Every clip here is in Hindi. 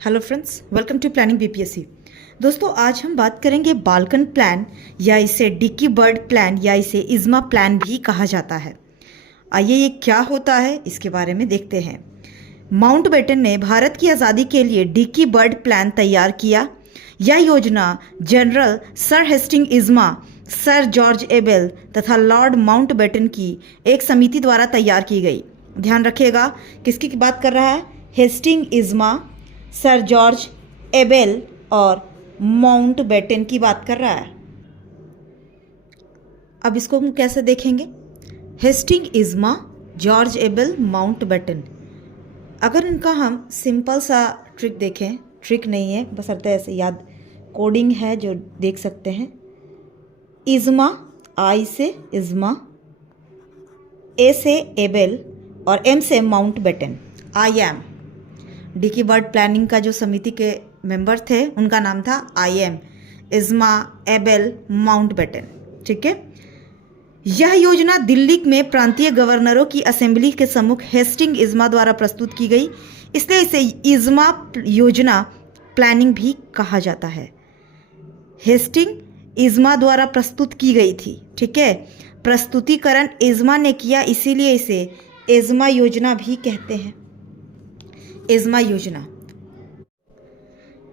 Hello friends, welcome to planning BPSC. दोस्तों, आज हम बात करेंगे बाल्कन प्लान या इसे डिक्की बर्ड प्लान या इसे इज़्मा प्लान भी कहा जाता है। आइए ये क्या होता है इसके बारे में देखते हैं। माउंटबेटन ने भारत की आज़ादी के लिए डिक्की बर्ड प्लान तैयार किया। यह योजना general sir Hasting Ismay, sir George Abell तथा लॉर्ड माउंटबेटन की एक समिति द्वारा तैयार की गई। ध्यान रखिएगा, किसकी बात कर रहा है? Hasting Ismay, sir George Abel और माउंटबेटन की बात कर रहा है। अब इसको हम कैसे देखेंगे? Hasting Ismay, George Abell, Mountbatten. अगर इनका हम सिंपल सा ट्रिक देखें, ट्रिक नहीं है, बस अर्थ ऐसे याद कोडिंग है जो देख सकते हैं। इज़्मा, आई से इज़्मा, ए से एबेल और एम से Mountbatten. I am Dickie Bird planning का जो समिति के मेंबर थे उनका नाम था IM, इज़्मा, एबेल, माउंटबेटन। ठीक है। यह योजना दिल्ली में प्रांतीय गवर्नरों की असेंबली के सम्मुख हेस्टिंग इज़्मा द्वारा प्रस्तुत की गई, इसलिए इसे इज़्मा योजना प्लानिंग भी कहा जाता है। हेस्टिंग इज़्मा द्वारा प्रस्तुत की गई थी। ठीक है, प्रस्तुतिकरण इज़्मा ने किया, इसीलिए इसे इज़्मा योजना भी कहते हैं। इज़्मा योजना,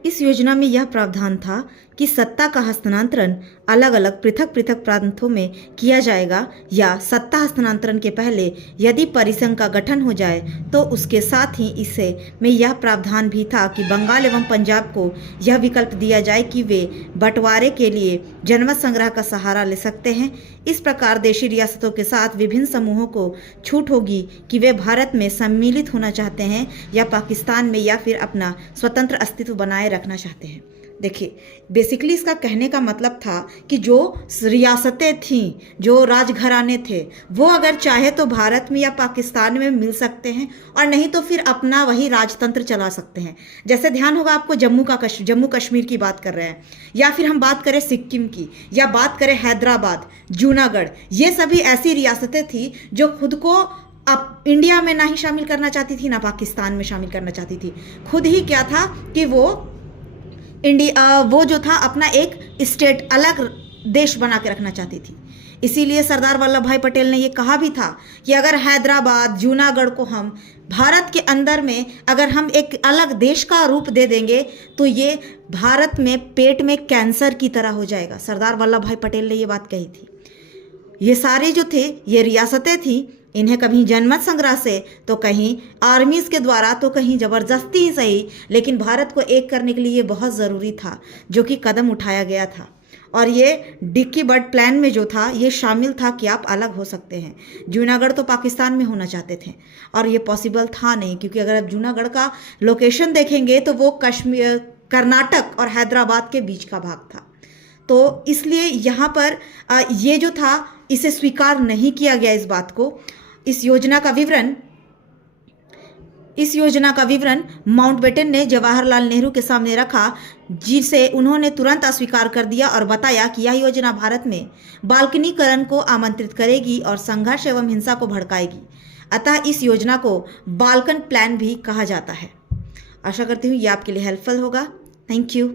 इस योजना में यह प्रावधान था कि सत्ता का हस्तांतरण अलग अलग पृथक पृथक प्रांतों में किया जाएगा, या सत्ता हस्तांतरण के पहले यदि परिसंघ का गठन हो जाए तो उसके साथ ही इसे में यह प्रावधान भी था कि बंगाल एवं पंजाब को यह विकल्प दिया जाए कि वे बंटवारे के लिए जनमत संग्रह का सहारा ले सकते हैं। इस प्रकार देशी रियासतों के साथ विभिन्न समूहों को छूट होगी कि वे भारत में सम्मिलित होना चाहते हैं या पाकिस्तान में, या फिर अपना स्वतंत्र अस्तित्व बनाए रखना चाहते हैं। देखिए, बेसिकली इसका कहने का मतलब था कि जो रियासतें थीं, जो राजघराने थे, वो अगर चाहे तो भारत में या पाकिस्तान में मिल सकते हैं, और नहीं तो फिर अपना वही राजतंत्र चला सकते हैं। जैसे ध्यान होगा आपको, जम्मू कश्मीर की बात कर रहे हैं, या फिर हम बात करें सिक्किम की, या बात करें हैदराबाद, जूनागढ़, ये सभी ऐसी रियासतें थी जो खुद को अब इंडिया में ना ही शामिल करना चाहती थी, ना पाकिस्तान में शामिल करना चाहती थी। खुद ही क्या था कि वो जो था अपना एक स्टेट, अलग देश बना के रखना चाहती थी। इसीलिए सरदार वल्लभ भाई पटेल ने ये कहा भी था कि अगर हैदराबाद, जूनागढ़ को हम भारत के अंदर में अगर हम एक अलग देश का रूप दे देंगे तो ये भारत में पेट में कैंसर की तरह हो जाएगा। सरदार वल्लभ भाई पटेल ने ये बात कही थी। ये सारे जो थे, ये रियासतें थी, इन्हें कहीं जनमत संग्रह से, तो कहीं आर्मीज़ के द्वारा, तो कहीं ज़बरदस्ती ही सही, लेकिन भारत को एक करने के लिए ये बहुत ज़रूरी था, जो कि कदम उठाया गया था। और ये डिक्की बर्ड प्लान में जो था ये शामिल था कि आप अलग हो सकते हैं। जूनागढ़ तो पाकिस्तान में होना चाहते थे और ये पॉसिबल था नहीं, क्योंकि अगर आप जूनागढ़ का लोकेशन देखेंगे तो वो कश्मीर, कर्नाटक और हैदराबाद के बीच का भाग था। तो इसलिए यहाँ पर ये जो था इसे स्वीकार नहीं किया गया इस बात को। इस योजना का विवरण माउंटबेटन ने जवाहरलाल नेहरू के सामने रखा, जिसे उन्होंने तुरंत अस्वीकार कर दिया और बताया कि यह योजना भारत में बाल्कनीकरण को आमंत्रित करेगी और संघर्ष एवं हिंसा को भड़काएगी। अतः इस योजना को बाल्कन प्लान भी कहा जाता है। आशा करती हूँ ये आपके लिए हेल्पफुल होगा। Thank you.